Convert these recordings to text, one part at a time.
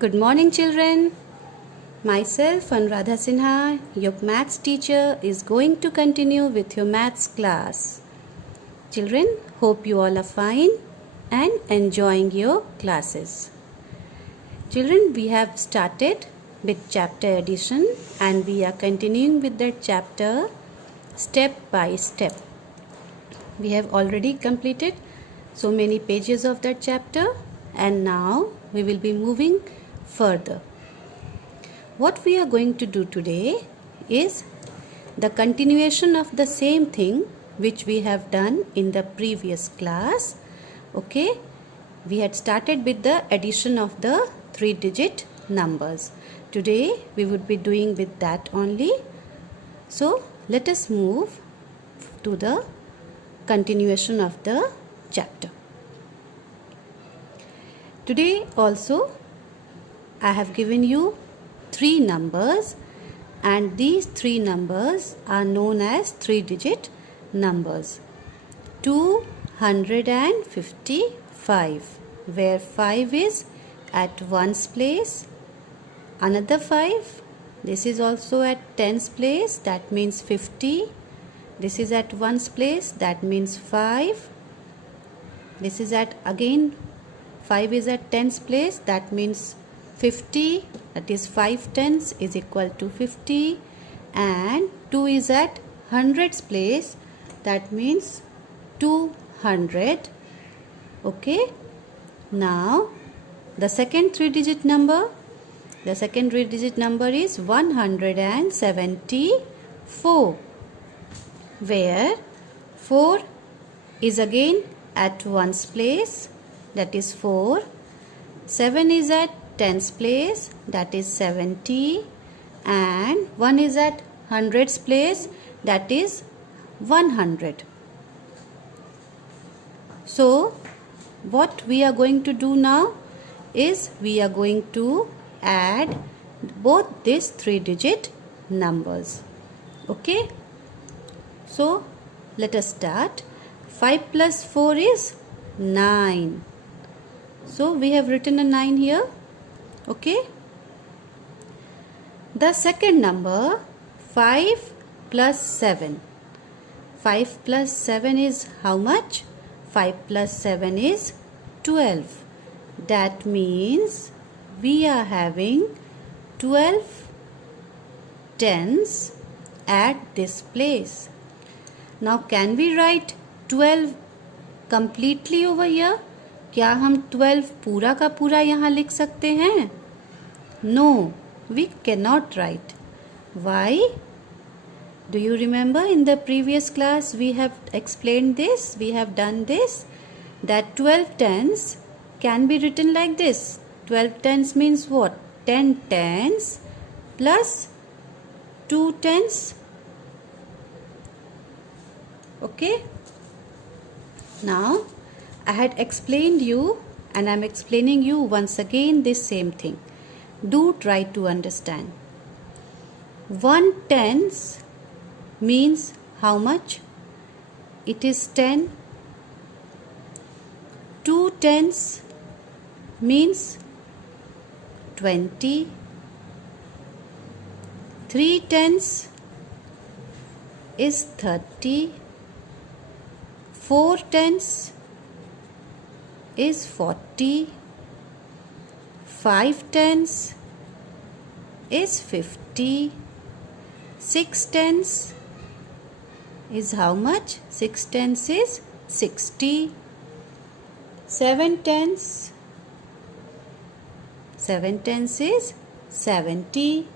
Good morning, children. Myself, Anuradha Sinha, your maths teacher, is going to continue with your maths class. Children, hope you all are fine and enjoying your classes. Children, we have started with chapter addition and we are continuing with that chapter step by step. We have already completed so many pages of that chapter and now we will be moving further. What we are going to do today is the continuation of the same thing which we have done in the previous class. Okay, we had started with the addition of the 3-digit numbers. Today we would be doing with that only. So let us move to the continuation of the chapter. Today also I have given you 3 numbers and these 3 numbers are known as 3-digit numbers. 255, where 5 is at ones place, another 5, this is also at tens place, that means 50, this is at ones place, that means 5, this is at again 5 is at tens place, that means 50, that is 5 tens is equal to 50, and 2 is at hundreds place, that means 200. Okay, now the second 3-digit number, is 174, where 4 is again at ones place, that is 4, 7 is at tens place, that is 70, and 1 is at hundreds place, that is 100. So what we are going to do now is we are going to add both these 3-digit numbers. Okay, so let us start. 5 plus 4 is 9. So we have written a 9 here. Okay, the second number, 5 plus 7. 5 plus 7 is how much? 5 plus 7 is 12. That means we are having 12 tens at this place. Now can we write 12 completely over here? क्या हम 12 पूरा का पूरा यहाँ लिख सकते हैं? No, we cannot write. Why? Do you remember in the previous class we have explained this, we have done this, that 12 tens can be written like this. 12 tens means what? 10 tens plus 2 tens. Okay? Now I had explained you and I am explaining you once again this same thing. Do try to understand. 1 tens means how much? It is 10. 2 tens means 20. 3 tens is 30. 4 tens is 40, 5 tens is 50, 6 tens is how much? 6 tens is 60, 7 tens is 70,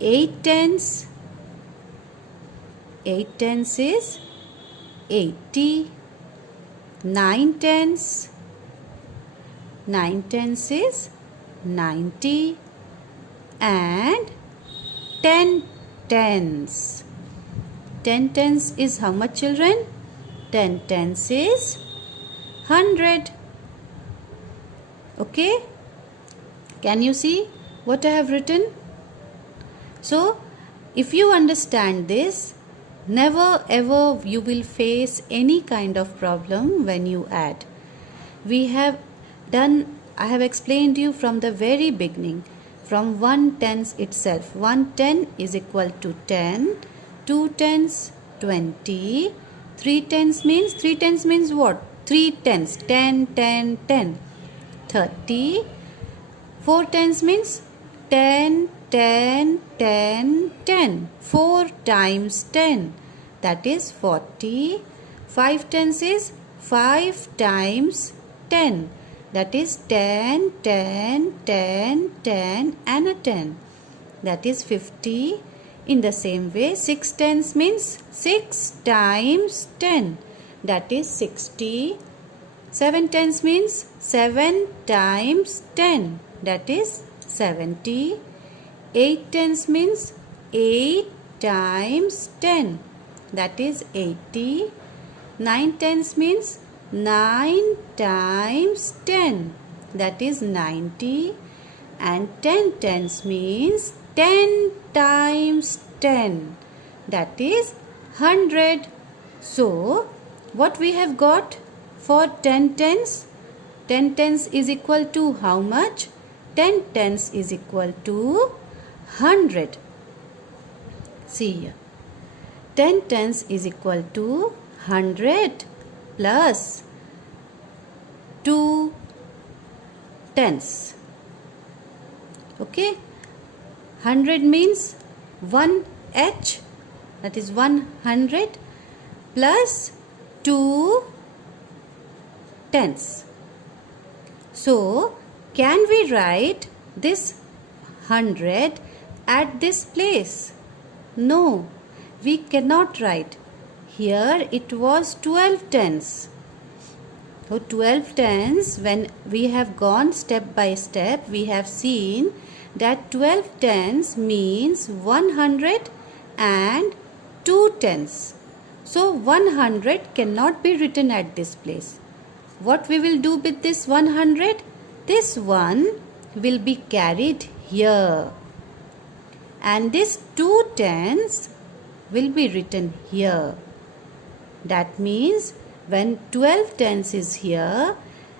8 tens is 80, 9 tens is 90, and 10 tens. 10 tens is how much, children? 10 tens is 100. Okay, can you see what I have written? So if you understand this, never ever you will face any kind of problem when you add. We have done I have explained you from the very beginning, from 1 tens itself. 1 10 is equal to 10, 2 tens 20, 3 tens means what? 3 tens, 10, 10, 10, 30, 4 tens means 10, 10, 10, 10, 4 times 10, that is 40. 5 tens is 5 times 10, that is 10, 10, 10, 10 and a 10, that is 50. In the same way, 6 tens means 6 times 10, that is 60. 7 tens means 7 times 10, that is 70. 8 tens means 8 times 10, that is 80. 9 tens means 9 times 10, that is 90. And 10 tens means 10 times 10, that is 100. So, what we have got for 10 tens? 10 tens is equal to how much? 10 tens is equal to 100. See here. 10 tens is equal to 100 plus 2 tens. Okay. 100 means 1 H, that is 100 plus 2 tens. So, can we write this 100 at this place? No, we cannot write. Here it was 12 tens. So 12 tens, when we have gone step by step, we have seen that 12 tens means 100 and 2 tens. So 100 cannot be written at this place. What we will do with this 100? This one will be carried here. And this 2 tens will be written here. That means when 12 tens is here,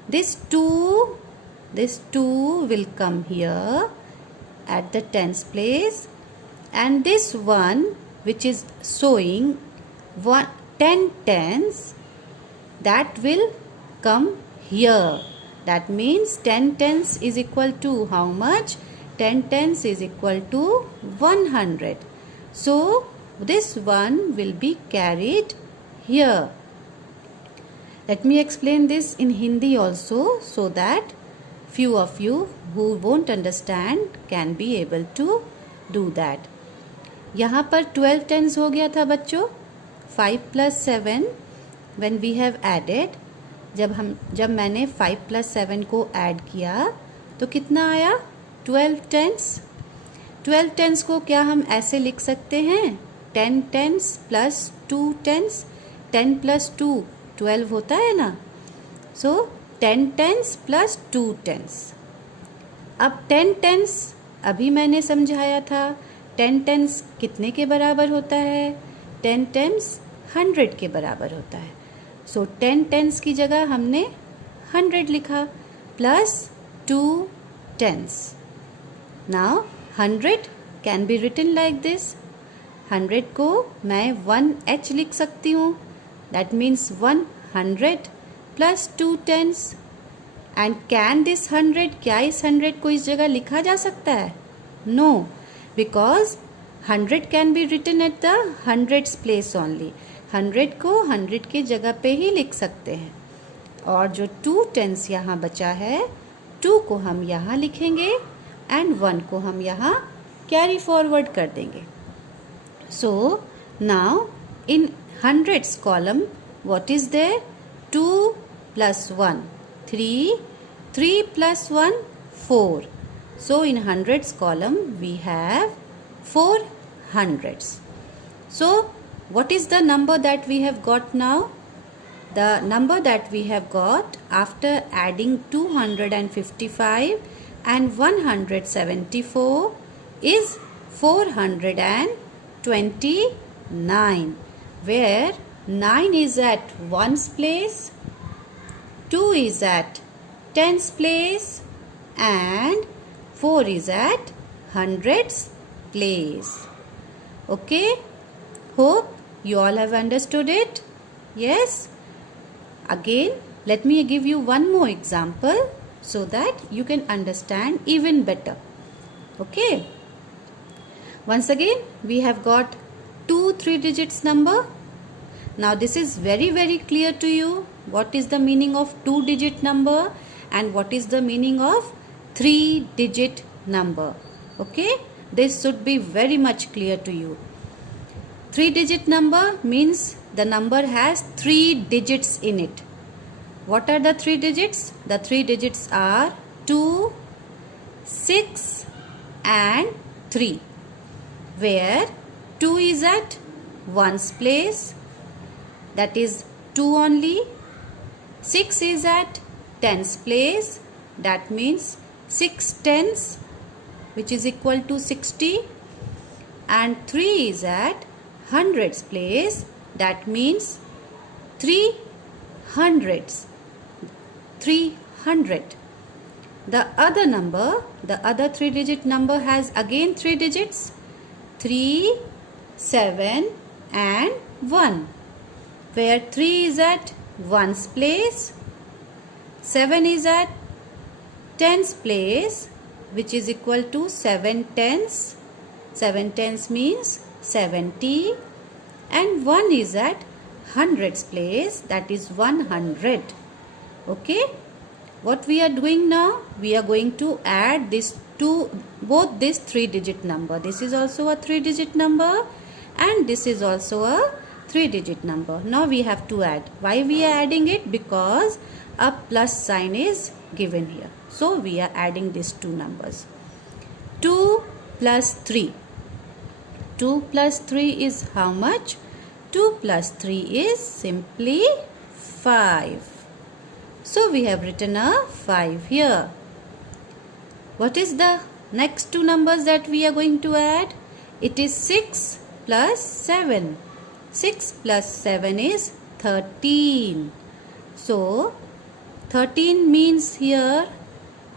this 2 will come here at the tens place, and this one which is showing 10 tens, that will come here. That means 10 tens is equal to how much? 10 tens is equal to 100. So this one will be carried here. Let me explain this in Hindi also, so that few of you who won't understand can be able to do that. यहाँ पर 12 tens हो गया था बच्चों. 5 plus 7 when we have added, जब मैंने 5 plus 7 को add किया तो कितना आया? 12 tens. 12 tens को क्या हम ऐसे लिख सकते हैं? 10 tens plus 2 tens. 10 plus 2 12 होता है ना. So 10 tens plus 2 tens. अब 10 tens अभी मैंने समझाया था. 10 tens कितने के बराबर होता है? 10 tens 100 के बराबर होता है. So 10 tens की जगह हमने 100 लिखा plus 2 tens. Now 100 can be written like this. 100 को मैं 1H लिख सकती हूँ. That means 100 plus 2 tens. And can this 100, क्या इस 100 को इस जगह लिखा जा सकता है? No, because 100 can be written at the hundreds place only. 100 को 100 की जगह पे ही लिख सकते हैं. और जो 2 tens यहाँ बचा है, 2 को हम यहाँ लिखेंगे and 1 को हम यहाँ carry forward कर देंगे. So now in hundreds column, what is there? 2 plus 1, 3, 3 plus 1, 4. So in hundreds column we have 4 hundreds. So what is the number that we have got now? The number that we have got after adding 255 and 174 is 429, where 9 is at 1's place, 2 is at 10's place, and 4 is at hundreds place. Okay, hope you all have understood it. Yes. Again, let me give you one more example so that you can understand even better. Okay. Once again, we have got two 3 digits number. Now this is very clear to you. What is the meaning of 2 digit number and what is the meaning of 3 digit number? Okay. This should be very much clear to you. 3 digit number means the number has 3 digits in it. What are the 3 digits? The 3 digits are 2, 6 and 3. Where 2 is at ones place, that is 2 only. 6 is at tens place, that means 6 tens, which is equal to 60. And 3 is at hundreds place, that means 3 hundreds. 300. The other number, the other 3 digit number has again 3 digits. 3, 7 and 1. Where 3 is at ones place, 7 is at tens place, which is equal to 7 tens. 7 tens means 70. And 1 is at hundreds place, that is 100. Okay. What we are doing now? We are going to add this to both this 3 digit number. This is also a 3 digit number and this is also a 3 digit number. Now we have to add. Why we are adding it? Because a plus sign is given here. So we are adding these two numbers. 2 plus 3. 2 plus 3 is how much? 2 plus 3 is simply 5. So we have written a 5 here. What is the next two numbers that we are going to add? It is 6 plus 7. 6 plus 7 is 13. So 13 means here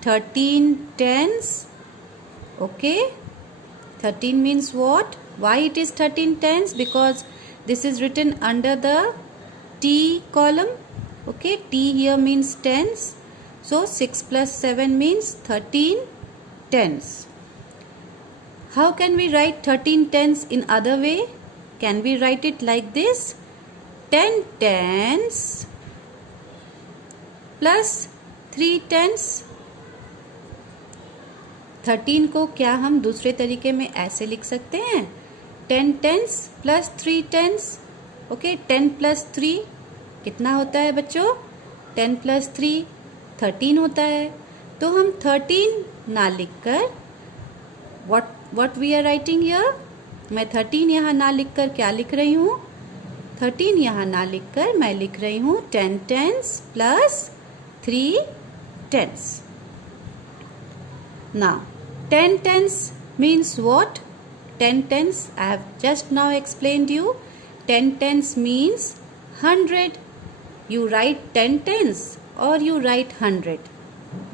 13 tens. Okay. 13 means what? Why it is 13 tens? Because this is written under the T column. Okay, T here means tens. So 6 plus 7 means 13 tens. How can we write 13 tens in other way? Can we write it like this? 10 tens plus 3 tens. 13 को क्या हम दूसरे तरीके में ऐसे लिख सकते हैं? 10 tens plus 3 tens. Okay, 10 plus 3 कितना होता है बच्चों? 10 plus 3 13 होता है. तो हम 13 ना लिखकर what we are writing here? मैं 13 यहाँ ना लिखकर क्या लिख रही हूँ? 13 यहाँ ना लिखकर मैं लिख रही हूँ 10 tens plus 3 tens. Now 10 tens means what? 10 tens I have just now explained you. 10 tens means 100. You write 10 tens or you write 100.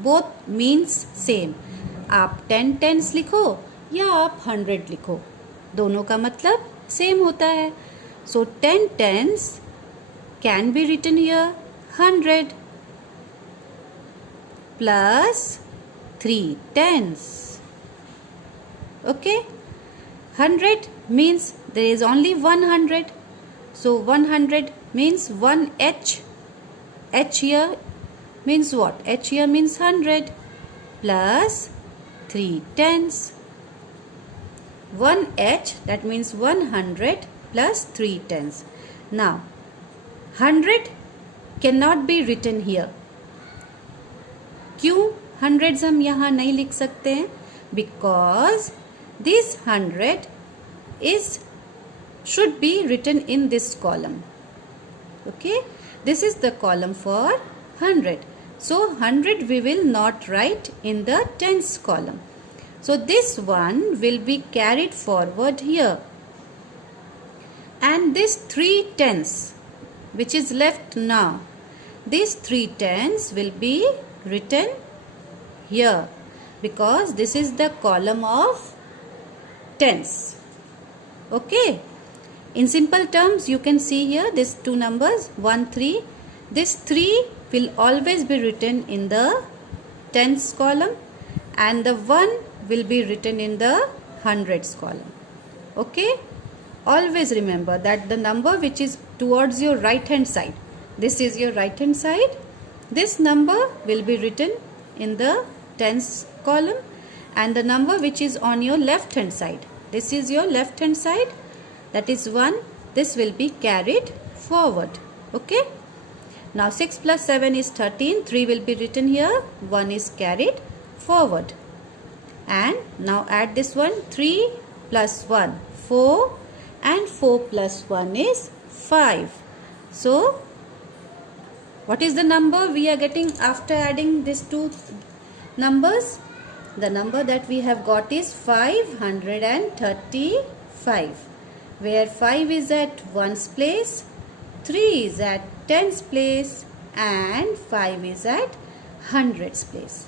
Both means same. आप 10 tens लिखो या आप 100 लिखो, दोनों का मतलब सेम होता है. So 10 tens can be written here 100 plus 3 tens. Okay, 100 means there is only 100. So 100 means 1 H. H here means what? H here means 100 plus 3 tens. 1 H, that means 100 plus 3 tens. Now 100 cannot be written here. क्यों hundreds हम यहाँ नहीं लिख सकते हैं? Because this 100 should be written in this column. Okay, this is the column for 100. So 100 we will not write in the tens column. So this one will be carried forward here. And this 3 tens which is left now, these 3 tens will be written here because this is the column of tens. Okay. In simple terms, you can see here these two numbers 1, 3. This 3 will always be written in the tens column and the 1 will be written in the hundreds column. Okay. Always remember that the number which is towards your right hand side, this is your right hand side, this number will be written in the tens column, and the number which is on your left hand side, this is your left hand side, that is 1, this will be carried forward. Okay. Now 6 plus 7 is 13, 3 will be written here, 1 is carried forward. And now add this one, 3 plus 1, 4, and 4 plus 1 is 5. So what is the number we are getting after adding these two numbers? The number that we have got is 535, where 5 is at ones place, 3 is at tens place, and 5 is at hundreds place.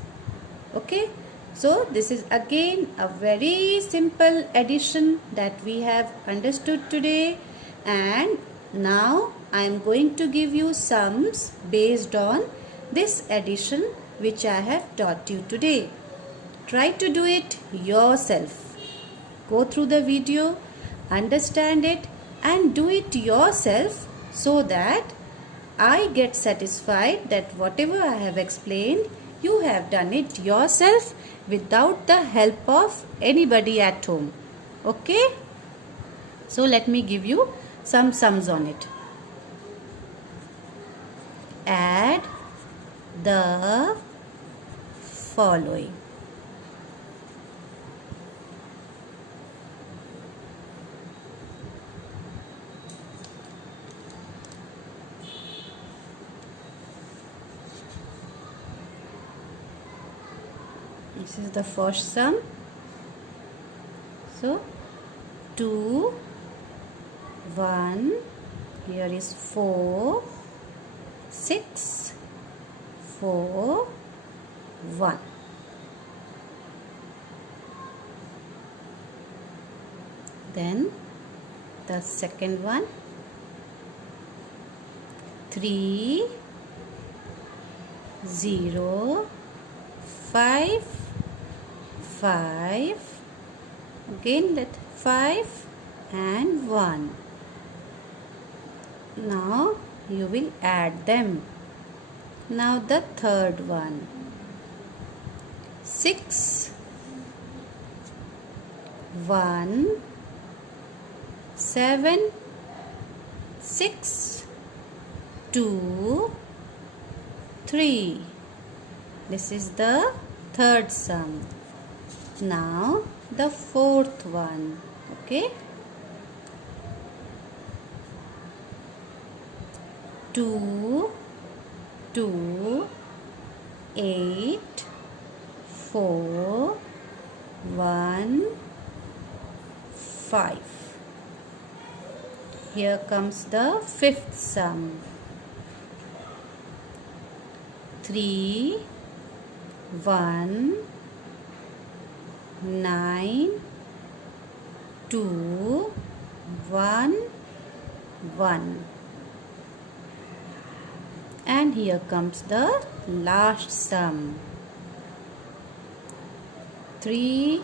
Okay. So this is again a very simple addition that we have understood today, and now I am going to give you sums based on this addition which I have taught you today. Try to do it yourself. Go through the video, understand it, and do it yourself so that I get satisfied that whatever I have explained, you have done it yourself without the help of anybody at home. Okay? So let me give you some sums on it. Add the following. This is the first sum. So 2, 1, here is 4, 6, 4, 1. Then the second one, 3, 0, 5, 5, again let 5 and 1. Now you will add them. Now the third one, 6, 1, 7, 6, 2, 3. This is the third sum. Now the fourth one. Okay. 2, 2, 8, 4, 1, 5. Here comes the fifth sum. 3, 1, 9, 2, 1, 1. And here comes the last sum. 3,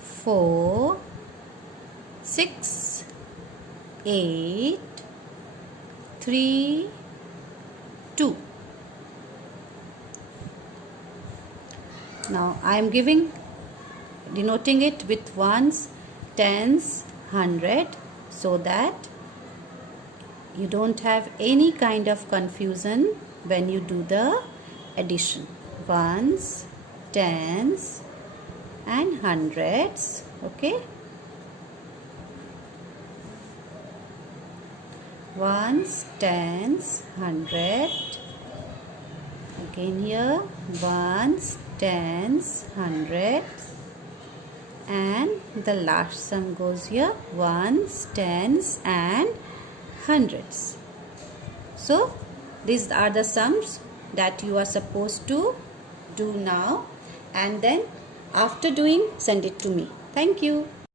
4, 6, 8, 3, 2. Now I am denoting it with ones, tens, 100, so that you don't have any kind of confusion when you do the addition. Ones, tens and hundreds. Okay. Ones, tens, 100. Again here ones, tens, hundreds, and the last sum goes here, ones, tens and hundreds. So these are the sums that you are supposed to do now, and then after doing, send it to me. Thank you.